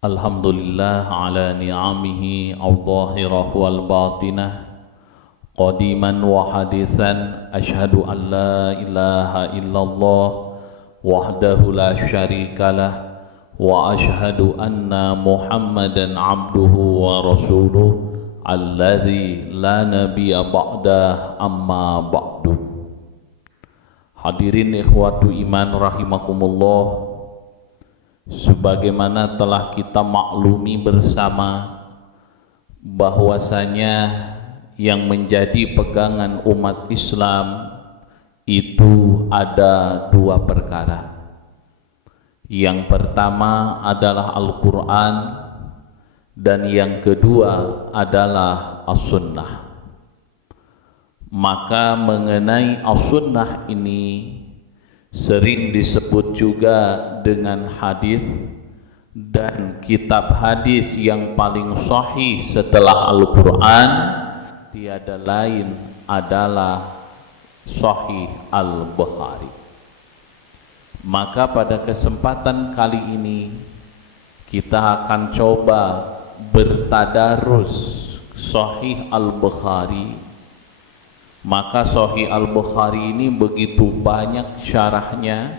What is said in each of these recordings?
Alhamdulillah ala ni'amihi al-zahirah wal batinah qadiman wa hadisan ashhadu an la ilaha illallah wahdahu la syarikalah wa ashhadu anna muhammadan abduhu wa rasuluh alladzi la nabiyya ba'dah amma ba'du. Hadirin ikhwatu iman rahimakumullah, sebagaimana telah kita maklumi bersama bahwasanya yang menjadi pegangan umat Islam itu ada dua perkara. Yang pertama adalah Al-Quran dan yang kedua adalah As-Sunnah. Maka mengenai As-Sunnah ini sering disebut juga dengan hadis, dan kitab hadis yang paling sahih setelah Al-Quran tiada lain adalah Sahih Al-Bukhari. Maka pada kesempatan kali ini kita akan coba bertadarus Sahih Al-Bukhari. Maka Sahih Al-Bukhari ini begitu banyak syarahnya,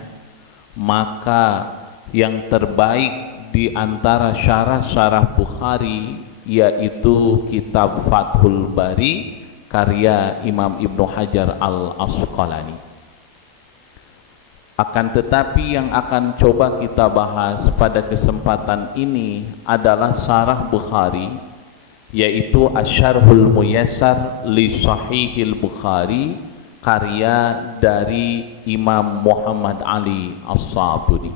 maka yang terbaik di antara syarah-syarah Bukhari yaitu kitab Fathul Bari karya Imam Ibnu Hajar Al-Asqalani. Akan tetapi yang akan coba kita bahas pada kesempatan ini adalah syarah Bukhari, yaitu Asyarhul Muyassar li Sahihil Bukhari karya dari Imam Muhammad Ali As-Sabuni.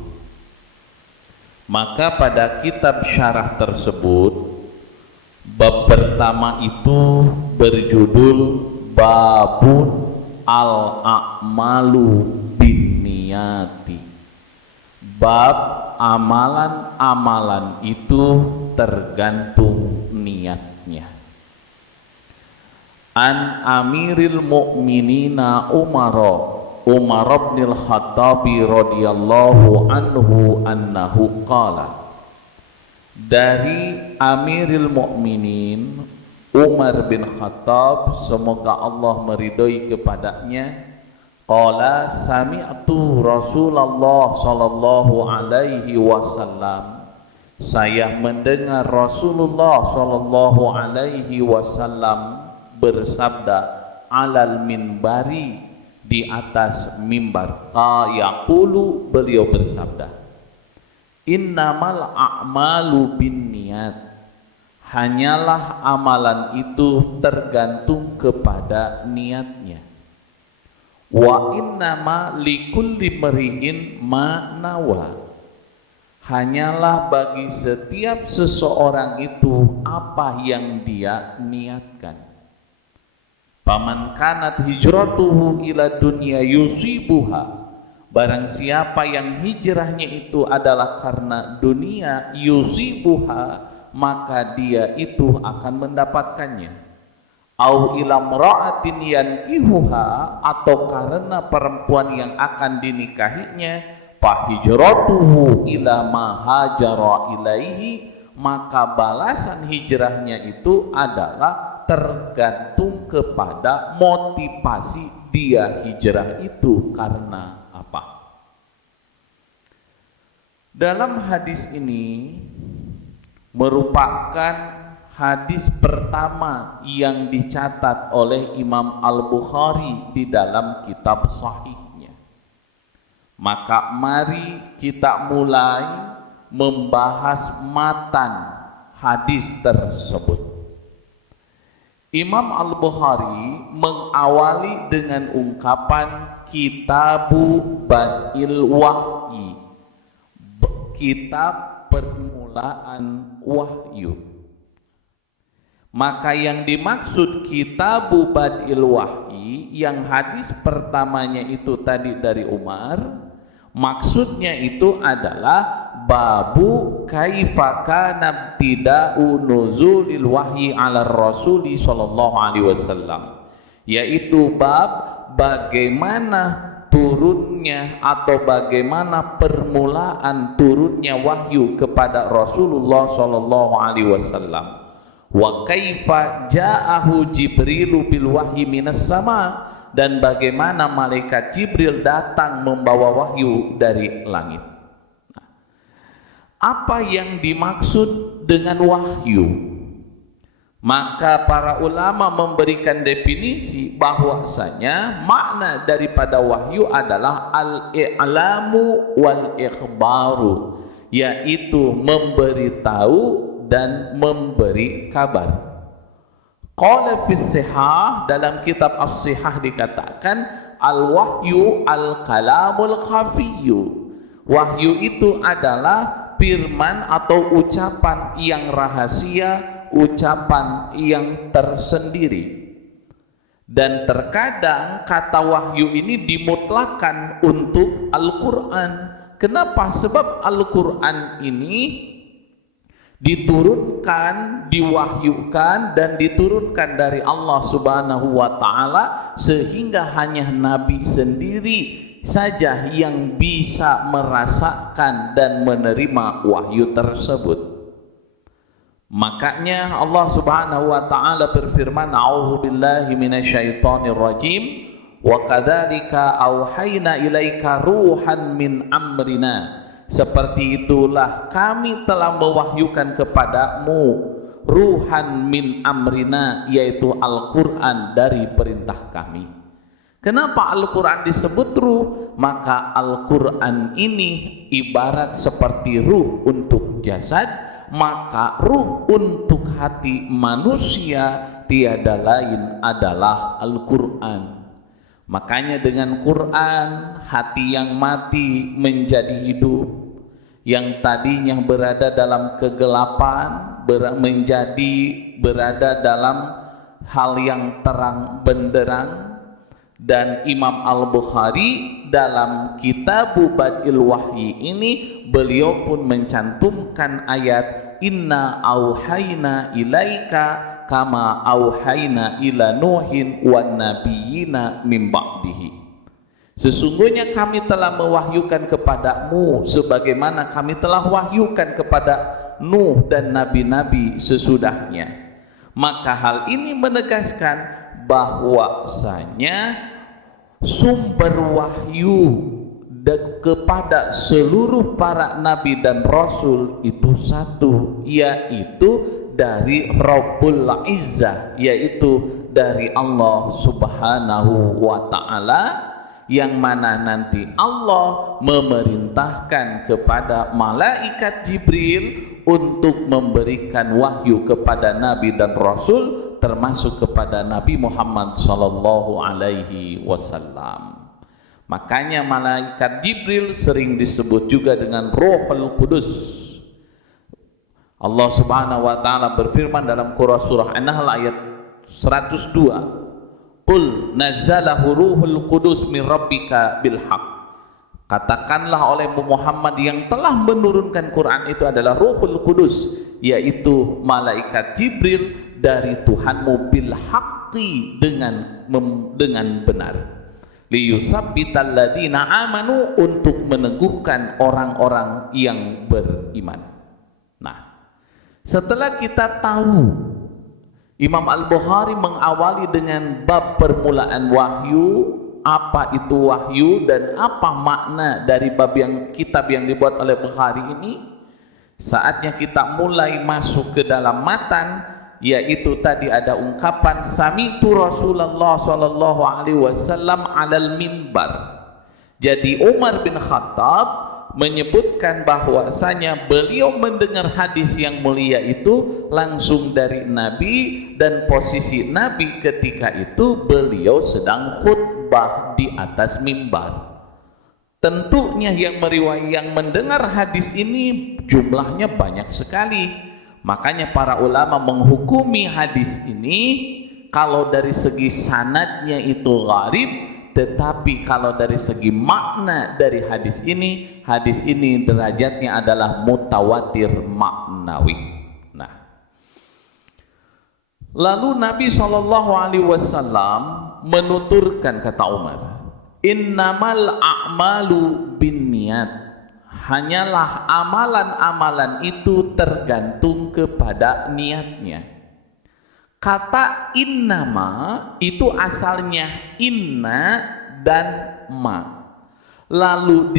Maka pada kitab syarah tersebut, bab pertama itu berjudul Babun Al-A'malu Binniyati. Bab amalan-amalan itu tergantung niatnya. An Amiril Mu'minina Umar bin Al-Khattab radhiyallahu anhu annahu qala. Dari Amiril Mu'minin Umar bin Khattab, semoga Allah meridhoi kepadanya, qala sami'tu Rasulullah sallallahu alaihi wasallam, saya mendengar Rasulullah sallallahu alaihi wasallam bersabda alal minbari, di atas mimbar, yaqulu, beliau bersabda, innamal a'malu binniyat, hanyalah amalan itu tergantung kepada niatnya. Wa innama likulli mri'in ma nawa, hanyalah bagi setiap seseorang itu apa yang dia niatkan. Paman kanat hijratuhu ila dunya yusibuha, barang siapa yang hijrahnya itu adalah karena dunia, yusibuha, maka dia itu akan mendapatkannya. Au ila mra'atin yankihuha, atau karena perempuan yang akan dinikahinya, fa hijratuhu ila ma hajara ilaihi, maka balasan hijrahnya itu adalah tergantung kepada motivasi dia hijrah itu karena apa. Dalam hadis ini merupakan hadis pertama yang dicatat oleh Imam Al-Bukhari di dalam kitab sahihnya. Maka mari kita mulai membahas matan hadis tersebut. Imam Al-Bukhari mengawali dengan ungkapan Kitabu Bad'il Wahyi, kitab permulaan wahyu. Maka yang dimaksud Kitabu Bad'il Wahyi, yang hadis pertamanya itu tadi dari Umar, maksudnya itu adalah babu kaifa kana ibtida'u nuzulil wahyi 'ala rasuli sallallahu alaihi wasallam, yaitu bab bagaimana turunnya turunnya atau bagaimana permulaan turunnya wahyu kepada Rasulullah sallallahu alaihi wasallam. Wa kaifa ja'ahu Jibrilu bil wahyi minas sama, dan bagaimana malaikat Jibril datang membawa wahyu dari langit. Apa yang dimaksud dengan wahyu? Maka para ulama memberikan definisi bahwasanya makna daripada wahyu adalah al-i'lamu wal ikhbaru, yaitu memberitahu dan memberi kabar. Qala fis sihah, dalam kitab as-sihah dikatakan al-wahyu al-kalamul khafiyyu. Wahyu itu adalah firman atau ucapan yang rahasia, ucapan yang tersendiri. Dan terkadang kata wahyu ini dimutlakan untuk Al-Quran. Kenapa? Sebab Al-Quran ini diturunkan, diwahyukan dan diturunkan dari Allah Subhanahu wa ta'ala, sehingga hanya Nabi sendiri saja yang bisa merasakan dan menerima wahyu tersebut. Makanya Allah Subhanahu wa ta'ala berfirman, a'udzubillahi minasyaitonir rajim, wa kadzalika auhayna ilaika ruhan min amrina, seperti itulah kami telah mewahyukan kepadamu ruhan min amrina, yaitu Al-Quran dari perintah kami. Kenapa Al-Quran disebut ruh? Maka Al-Quran ini ibarat seperti ruh untuk jasad, maka ruh untuk hati manusia tiada lain adalah Al-Quran. Makanya dengan Quran hati yang mati menjadi hidup, yang tadinya berada dalam kegelapan menjadi berada dalam hal yang terang benderang. Dan Imam Al-Bukhari dalam kitab Badil Wahyi ini, beliau pun mencantumkan ayat inna auhayna ilaika kama auhayna ila nuhin wan nabiyina min ba'dihi. Sesungguhnya kami telah mewahyukan kepadamu sebagaimana kami telah wahyukan kepada Nuh dan nabi-nabi sesudahnya. Maka hal ini menegaskan bahwasanya sumber wahyu kepada seluruh para nabi dan rasul itu satu, yaitu dari Rabbul Izzah, yaitu dari Allah Subhanahu wa ta'ala, yang mana nanti Allah memerintahkan kepada malaikat Jibril untuk memberikan wahyu kepada nabi dan rasul, termasuk kepada Nabi Muhammad sallallahu alaihi wasallam. Makanya malaikat Jibril sering disebut juga dengan Ruhul Qudus. Allah Subhanahu wa taala berfirman dalam Quran surah An-Nahl ayat 102, "Qul nazzalahu Ruhul Qudus min rabbika bil haqq." Katakanlah oleh Muhammad, yang telah menurunkan Quran itu adalah Ruhul Qudus, yaitu malaikat Jibril dari Tuhanmu bil haqqi, dengan benar. Liyusabbital ladzina amanu, untuk meneguhkan orang-orang yang beriman. Nah, setelah kita tahu Imam Al-Bukhari mengawali dengan bab permulaan wahyu, apa itu wahyu dan apa makna dari bab yang kitab yang dibuat oleh Bukhari ini, saatnya kita mulai masuk ke dalam matan, yaitu tadi ada ungkapan sami'tu Rasulullah sallallahu alaihi wasallam 'alal minbar. Jadi Umar bin Khattab menyebutkan bahwasanya beliau mendengar hadis yang mulia itu langsung dari Nabi, dan posisi Nabi ketika itu beliau sedang khutbah di atas mimbar. Tentunya yang mendengar hadis ini jumlahnya banyak sekali. Makanya para ulama menghukumi hadis ini kalau dari segi sanadnya itu gharib, tetapi kalau dari segi makna dari hadis ini derajatnya adalah mutawatir maknawi. Nah, lalu Nabi SAW menuturkan, kata Umar, innamal a'malu binniyat. Hanyalah amalan-amalan itu tergantung kepada niatnya. Kata innama itu asalnya inna dan ma. Lalu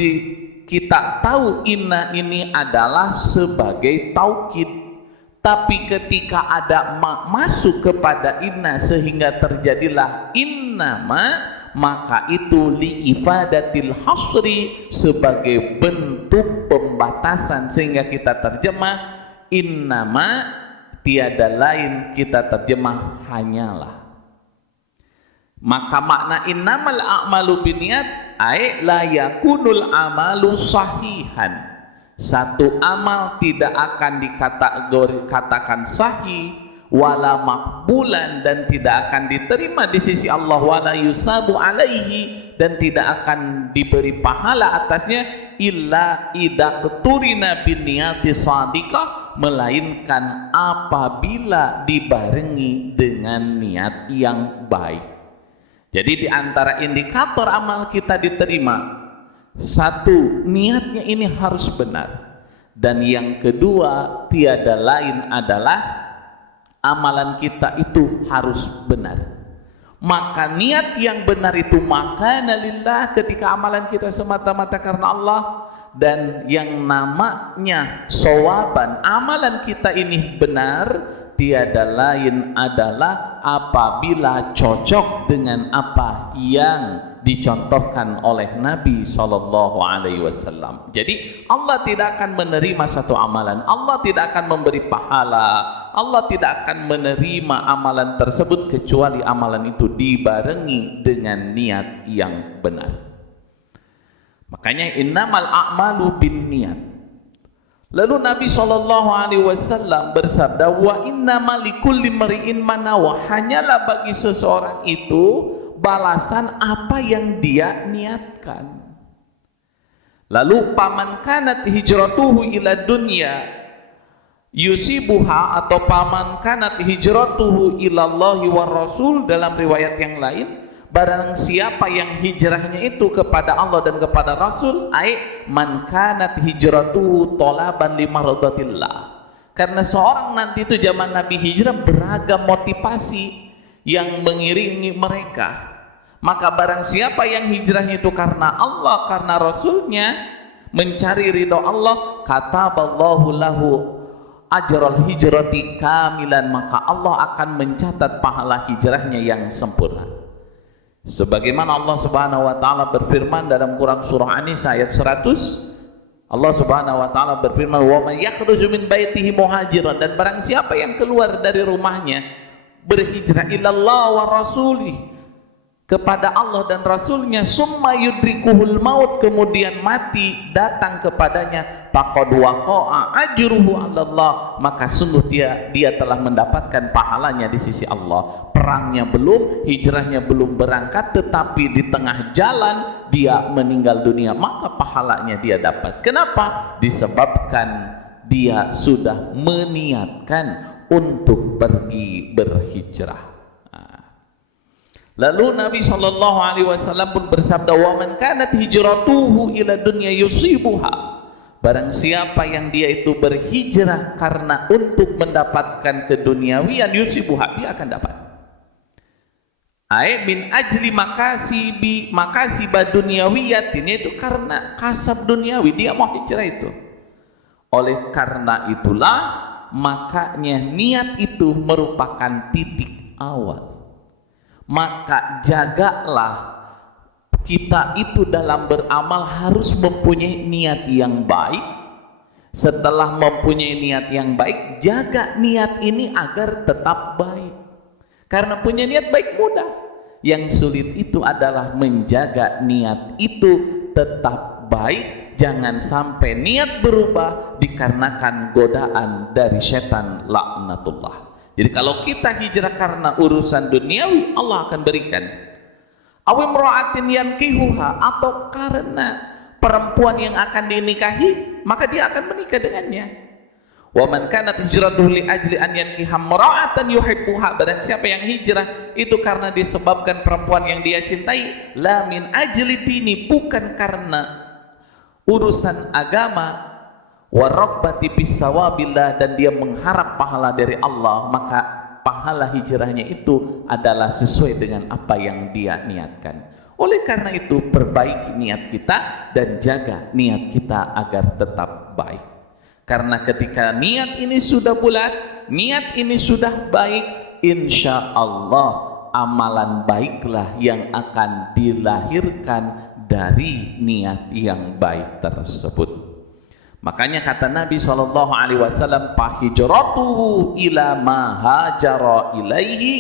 kita tahu inna ini adalah sebagai taukid. Tapi ketika ada ma masuk kepada inna sehingga terjadilah innama, maka itu liifadatil hasri, sebagai bentuk pembatasan, sehingga kita terjemah innama, tiada lain, kita terjemah hanyalah. Maka makna innamal a'malu binniyat ay la yakunul amalu sahihan. Satu amal tidak akan dikatakan sahih, wala makbulan, dan tidak akan diterima di sisi Allah, wala yusabu alaihi, dan tidak akan diberi pahala atasnya, illa idza qturina binniyati shadiqah, melainkan apabila dibarengi dengan niat yang baik. Jadi di antara indikator amal kita diterima, satu, niatnya ini harus benar, dan yang kedua, tiada lain adalah amalan kita itu harus benar. Maka niat yang benar itu makana lillah, ketika amalan kita semata-mata karena Allah. Dan yang namanya sawaban, amalan kita ini benar, tiada lain adalah apabila cocok dengan apa yang dicontohkan oleh Nabi SAW. Jadi Allah tidak akan menerima satu amalan, Allah tidak akan memberi pahala, Allah tidak akan menerima amalan tersebut kecuali amalan itu dibarengi dengan niat yang benar. Makanya innamal a'malu binniyat. Lalu Nabi SAW bersabda, wa innamal likulli imri'in ma nawa, hanyalah bagi seseorang itu balasan apa yang dia niatkan. Lalu paman kanat hijratuhu ila dunya yusibuha, atau paman kanat hijratuhu ilallahi war rasul, dalam riwayat yang lain, barang siapa yang hijrahnya itu kepada Allah dan kepada Rasul, ai man kanat hijratuhu talaban limaradatillah. Karena seorang nanti itu zaman Nabi hijrah beragam motivasi yang mengiringi mereka. Maka barang siapa yang hijrahnya itu karena Allah, karena Rasulnya, mencari ridho Allah, kataballahu lahu ajral hijrati kamilan, maka Allah akan mencatat pahala hijrahnya yang sempurna. Sebagaimana Allah Subhanahu wa taala berfirman dalam Quran surah An-Nisa ayat 100, Allah Subhanahu wa taala berfirman, wa may yakhruju min baitihi muhajiran, dan barang siapa yang keluar dari rumahnya berhijrah ilallah wa rasulih, kepada Allah dan Rasulnya, summa yudrikuhul maut, kemudian mati datang kepadanya, faqad waqa'a ajruhu 'ala Allah, maka sungguh dia telah mendapatkan pahalanya di sisi Allah. Perangnya belum, hijrahnya belum berangkat, tetapi di tengah jalan dia meninggal dunia, maka pahalanya dia dapat. Kenapa? Disebabkan dia sudah meniatkan untuk pergi berhijrah. Lalu Nabi SAW pun bersabda, wa man kanat hijratuhu ila dunya yusibuha, barang siapa yang dia itu berhijrah karena untuk mendapatkan keduniawian, yusibuha, dia akan dapat. Ai min ajli makasiba dunyawiyatin, itu karena kasab duniawi, dia mau hijrah itu. Oleh karena itulah, makanya niat itu merupakan titik awal. Maka jagalah kita itu dalam beramal harus mempunyai niat yang baik. Setelah mempunyai niat yang baik, jaga niat ini agar tetap baik. Karena punya niat baik mudah. Yang sulit itu adalah menjaga niat itu tetap baik. Jangan sampai niat berubah dikarenakan godaan dari setan, laknatullah. Jadi kalau kita hijrah karena urusan duniawi, Allah akan berikan. Awim ro'atin yankihuha, atau karena perempuan yang akan dinikahi, maka dia akan menikah dengannya. Wa man kanat hijratuhu li ajli an yankiha imra'atan yuhibbuha, barang siapa yang hijrah itu karena disebabkan perempuan yang dia cintai, la min ajli dini, bukan karena urusan agama, wa raghbati bisawabillah, dan dia mengharap pahala dari Allah, maka pahala hijrahnya itu adalah sesuai dengan apa yang dia niatkan. Oleh karena itu, perbaiki niat kita dan jaga niat kita agar tetap baik. Karena ketika niat ini sudah bulat, niat ini sudah baik, insya Allah amalan baiklah yang akan dilahirkan dari niat yang baik tersebut. Makanya kata Nabi SAW, "Fahijratuhu ila ma hajara ilaihi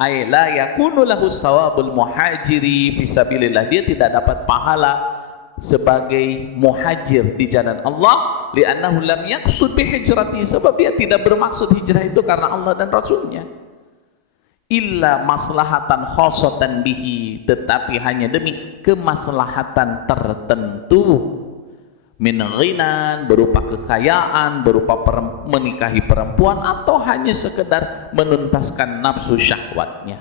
ay la yakunu lahu sawabul muhajiri fi sabilillah." Dia tidak dapat pahala sebagai muhajir di jalan Allah, li'annahu lam yaqsud bi hijrati, sebab dia tidak bermaksud hijrah itu karena Allah dan Rasulnya. Illa maslahatan khosotan bihi, tetapi hanya demi kemaslahatan tertentu, min ghinan, berupa kekayaan, berupa menikahi perempuan, atau hanya sekedar menuntaskan nafsu syahwatnya.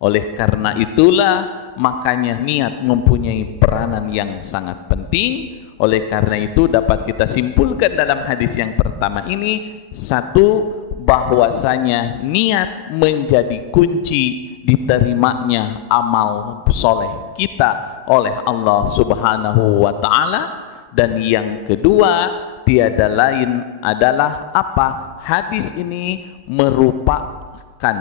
Oleh karena itulah makanya niat mempunyai peranan yang sangat penting. Oleh karena itu dapat kita simpulkan dalam hadis yang pertama ini, satu, bahwasanya niat menjadi kunci diterimanya amal soleh kita oleh Allah Subhanahu wa ta'ala. Dan yang kedua, tiada lain adalah apa? Hadis ini merupakan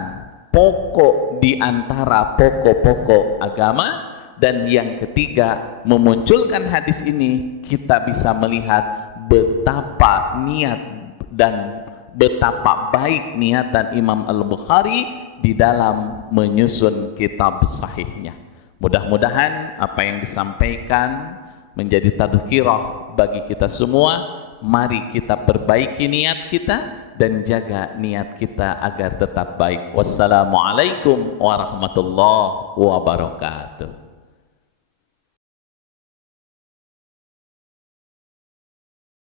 pokok di antara pokok-pokok agama. Dan yang ketiga, memunculkan hadis ini kita bisa melihat betapa niat dan betapa baik niatan Imam Al-Bukhari di dalam menyusun kitab sahihnya. Mudah-mudahan apa yang disampaikan menjadi tadhkirah bagi kita semua. Mari kita perbaiki niat kita dan jaga niat kita agar tetap baik. Wassalamualaikum warahmatullahi wabarakatuh.